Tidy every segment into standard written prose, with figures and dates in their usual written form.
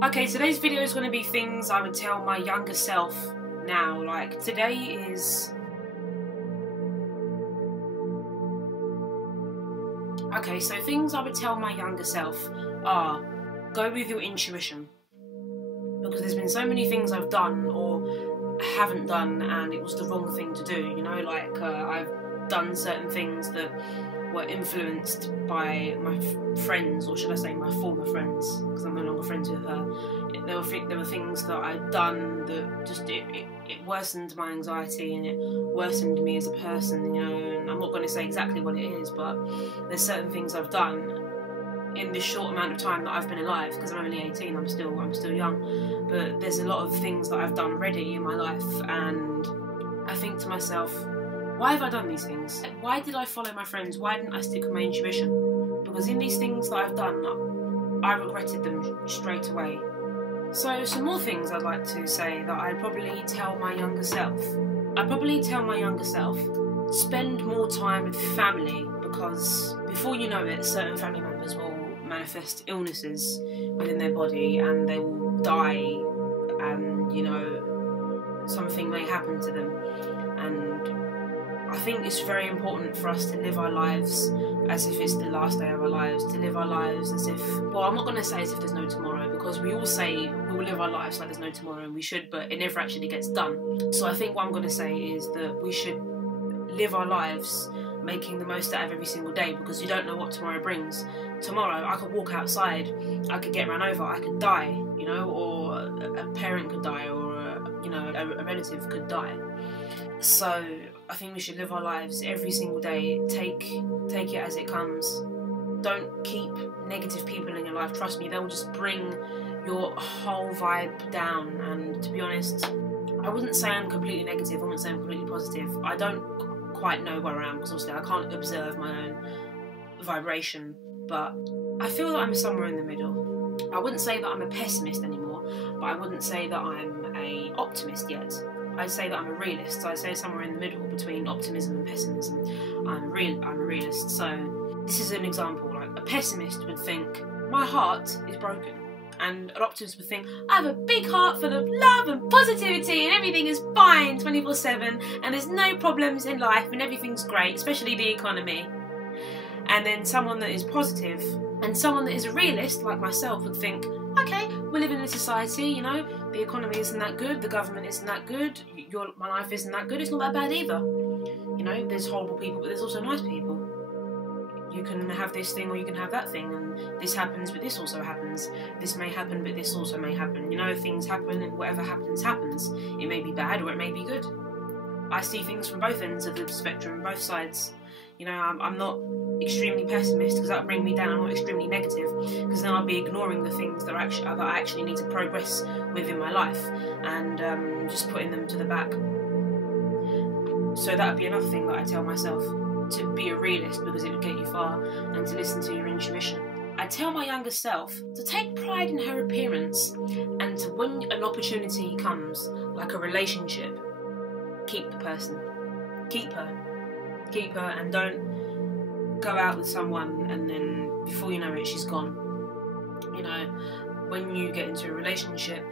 Okay, today's video is going to be things I would tell my younger self now. Like, today is... Okay, so things I would tell my younger self are, go with your intuition. Because there's been so many things I've done or haven't done and it was the wrong thing to do, you know? Like, I've done certain things that were influenced by my friends, or should I say my former friends, because I'm no longer friends with her. There were things that I'd done that just, it worsened my anxiety and it worsened me as a person, you know, and I'm not going to say exactly what it is, but there's certain things I've done in this short amount of time that I've been alive, because I'm only 18, I'm still young, but there's a lot of things that I've done already in my life, and I think to myself, why have I done these things? Why did I follow my friends? Why didn't I stick with my intuition? Because in these things that I've done, I regretted them straight away. So some more things I'd like to say that I'd probably tell my younger self. I'd probably tell my younger self, spend more time with family, because before you know it, certain family members will manifest illnesses within their body and they will die, and, you know, something may happen to them. And I think it's very important for us to live our lives as if it's the last day of our lives, to live our lives as if, well, I'm not going to say as if there's no tomorrow, because we all say we will live our lives like there's no tomorrow, and we should, but it never actually gets done. So I think what I'm going to say is that we should live our lives making the most out of every single day, because you don't know what tomorrow brings. Tomorrow I could walk outside, I could get run over, I could die, you know, or a parent could die, or you know, a relative could die. So I think we should live our lives every single day, take it as it comes. Don't keep negative people in your life. Trust me, they will just bring your whole vibe down. And to be honest, I wouldn't say I'm completely negative, I wouldn't say I'm completely positive. I don't quite know where I am, because obviously I can't observe my own vibration, but I feel that I'm somewhere in the middle. I wouldn't say that I'm a pessimist anymore, but I wouldn't say that I'm an optimist yet. I'd say that I'm a realist, so I'd say somewhere in the middle between optimism and pessimism. I'm a realist. So this is an example. Like, a pessimist would think, my heart is broken. And an optimist would think, I have a big heart full of love and positivity and everything is fine 24/7 and there's no problems in life and everything's great, especially the economy. And then someone that is positive and someone that is a realist, like myself, would think, okay, we live in a society, you know, the economy isn't that good, the government isn't that good, my life isn't that good, it's not that bad either. You know, there's horrible people, but there's also nice people. You can have this thing or you can have that thing, and this happens, but this also happens. This may happen, but this also may happen. You know, things happen, and whatever happens, happens. It may be bad or it may be good. I see things from both ends of the spectrum, both sides. You know, I'm not extremely pessimist, because that would bring me down. I'm not extremely negative, because then I'll be ignoring the things that I actually need to progress with in my life, and just putting them to the back. So that would be another thing that I tell myself, to be a realist, because it would get you far, and to listen to your intuition. I tell my younger self to take pride in her appearance, and to, when an opportunity comes, like a relationship, keep the person. Keep her, and don't go out with someone and then before you know it, she's gone. You know, when you get into a relationship,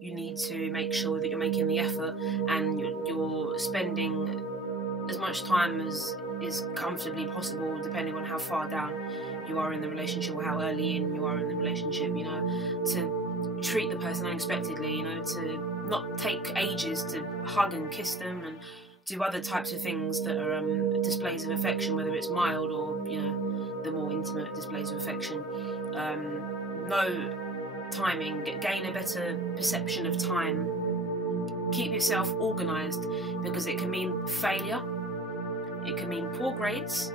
you need to make sure that you're making the effort and you're spending as much time as is comfortably possible, depending on how far down you are in the relationship or how early in you are in the relationship, you know, to treat the person unexpectedly, you know, to not take ages to hug and kiss them and do other types of things that are displays of affection, whether it's mild or, you know, the more intimate displays of affection. Know timing, gain a better perception of time. Keep yourself organised, because it can mean failure, it can mean poor grades,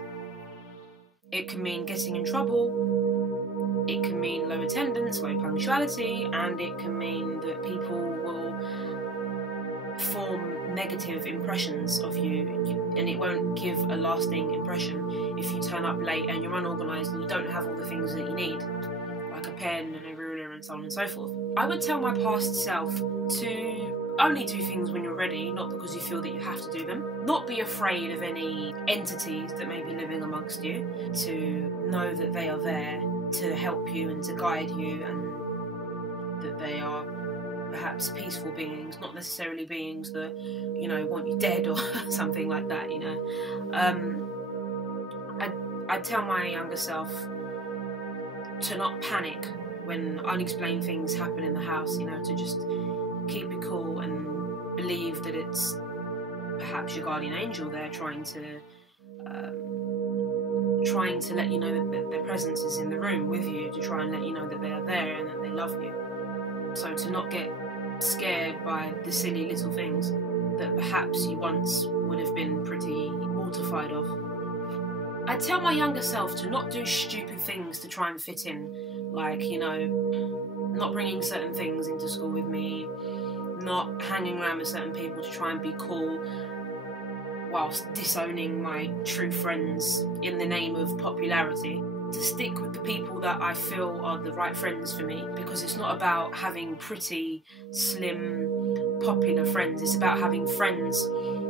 it can mean getting in trouble, it can mean low attendance, low punctuality, and it can mean that people will form negative impressions of you, and it won't give a lasting impression if you turn up late and you're unorganised and you don't have all the things that you need, like a pen and a ruler and so on and so forth. I would tell my past self to only do things when you're ready, not because you feel that you have to do them. Not be afraid of any entities that may be living amongst you, to know that they are there to help you and to guide you and that they are perhaps peaceful beings, not necessarily beings that, you know, want you dead or something like that, you know. I tell my younger self to not panic when unexplained things happen in the house, you know, to just keep it cool and believe that it's perhaps your guardian angel there trying to let you know that their presence is in the room with you, to try and let you know that they are there and that they love you. So to not get scared by the silly little things that perhaps you once would have been pretty mortified of. I tell my younger self to not do stupid things to try and fit in, like, you know, not bringing certain things into school with me, not hanging around with certain people to try and be cool, whilst disowning my true friends in the name of popularity. To stick with the people that I feel are the right friends for me, because it's not about having pretty, slim, popular friends. It's about having friends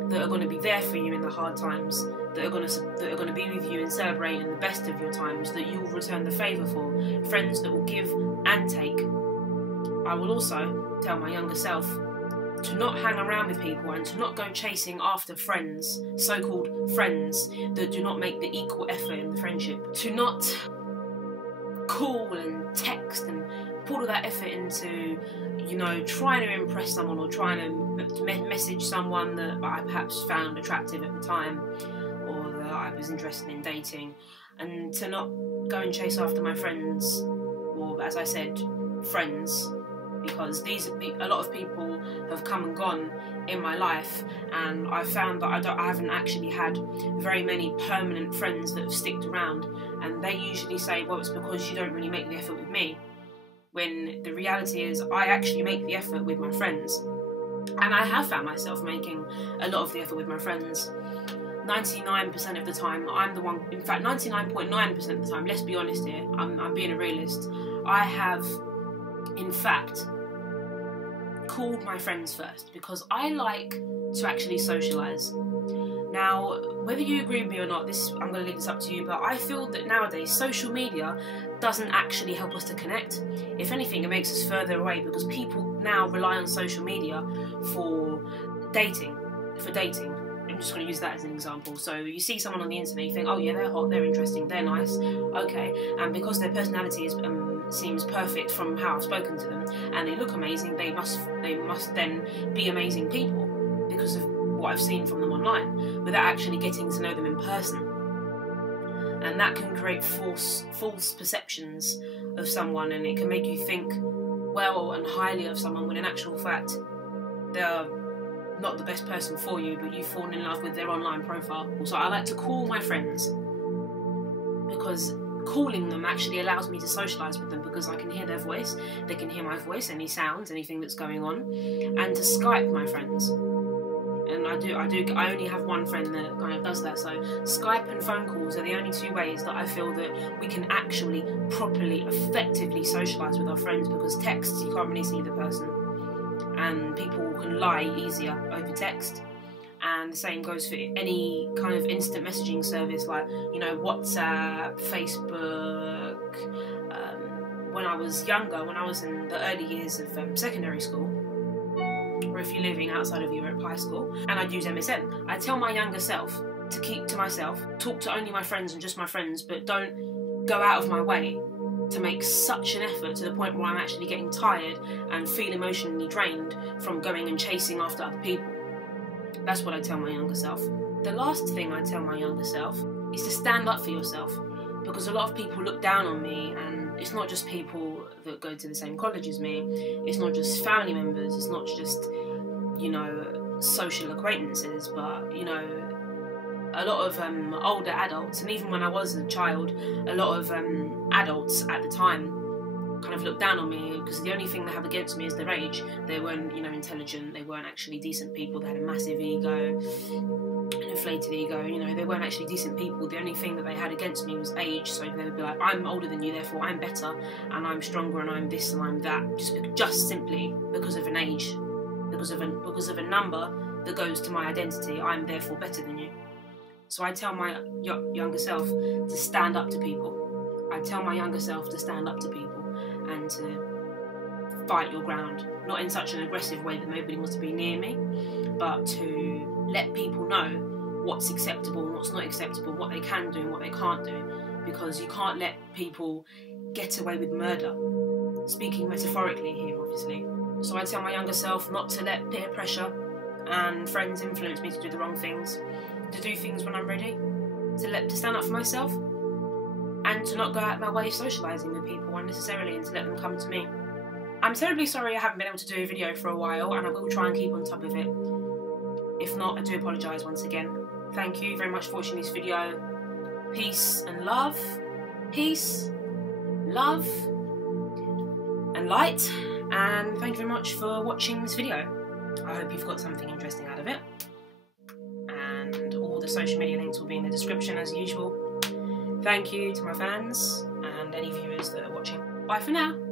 that are going to be there for you in the hard times, that are going to be with you and celebrating the best of your times, that you'll return the favour for. Friends that will give and take. I will also tell my younger self to not hang around with people and to not go chasing after friends, so-called friends, that do not make the equal effort in the friendship. To not call and text and put all that effort into, you know, trying to impress someone or trying to message someone that I perhaps found attractive at the time or that I was interested in dating, and to not go and chase after my friends, or as I said, friends, because a lot of people have come and gone in my life, and I've found that I haven't actually had very many permanent friends that have sticked around, and they usually say, well, it's because you don't really make the effort with me, when the reality is I actually make the effort with my friends, and I have found myself making a lot of the effort with my friends. 99% of the time I'm the one, in fact 99.9% of the time, let's be honest here, I'm being a realist, I have in fact called my friends first, because I like to actually socialise. Now, whether you agree with me or not, I'm going to leave this up to you, but I feel that nowadays social media doesn't actually help us to connect. If anything, it makes us further away, because people now rely on social media for dating. I'm just going to use that as an example. So you see someone on the internet, you think, oh yeah, they're hot, they're interesting, they're nice, okay, and because their personality seems perfect from how I've spoken to them, and they look amazing, they must then be amazing people because of what I've seen from them online, without actually getting to know them in person. And that can create false perceptions of someone, and it can make you think well and highly of someone when in actual fact they're not the best person for you, but you've fallen in love with their online profile. So I like to call my friends, because calling them actually allows me to socialise with them, because I can hear their voice, they can hear my voice, any sounds, anything that's going on, and to Skype my friends. And I only have one friend that kind of does that, so Skype and phone calls are the only two ways that I feel that we can actually properly, effectively socialise with our friends, because texts, you can't really see the person, and people can lie easier over text. And the same goes for any kind of instant messaging service, like, you know, WhatsApp, Facebook. When I was younger, when I was in the early years of secondary school, or if you're living outside of Europe, high school, and I'd use MSN, I'd tell my younger self to keep to myself, talk to only my friends and just my friends, but don't go out of my way to make such an effort to the point where I'm actually getting tired and feel emotionally drained from going and chasing after other people. That's what I tell my younger self. The last thing I tell my younger self is to stand up for yourself, because a lot of people look down on me, and it's not just people that go to the same college as me, it's not just family members, it's not just, you know, social acquaintances, but, you know, a lot of older adults, and even when I was a child, a lot of adults at the time kind of looked down on me, because the only thing they have against me is their age. They weren't, you know, intelligent, they weren't actually decent people, they had a massive ego, an inflated ego, you know, they weren't actually decent people. The only thing that they had against me was age, so they would be like, I'm older than you, therefore I'm better, and I'm stronger, and I'm this, and I'm that, just simply because of an age, because of a number that goes to my identity. I'm therefore better than you. So I tell my younger self to stand up to people. I tell my younger self to stand up to people and to fight your ground. Not in such an aggressive way that nobody wants to be near me, but to let people know what's acceptable and what's not acceptable, what they can do and what they can't do, because you can't let people get away with murder. Speaking metaphorically here, obviously. So I tell my younger self not to let peer pressure and friends influence me to do the wrong things, to do things when I'm ready, to stand up for myself, and to not go out of my way socialising with people unnecessarily, and to let them come to me. I'm terribly sorry I haven't been able to do a video for a while, and I will try and keep on top of it. If not, I do apologise once again. Thank you very much for watching this video. Peace and love. Peace, love, and light. And thank you very much for watching this video. I hope you've got something interesting out of it. And all the social media links will be in the description as usual. Thank you to my fans and any viewers that are watching. Bye for now.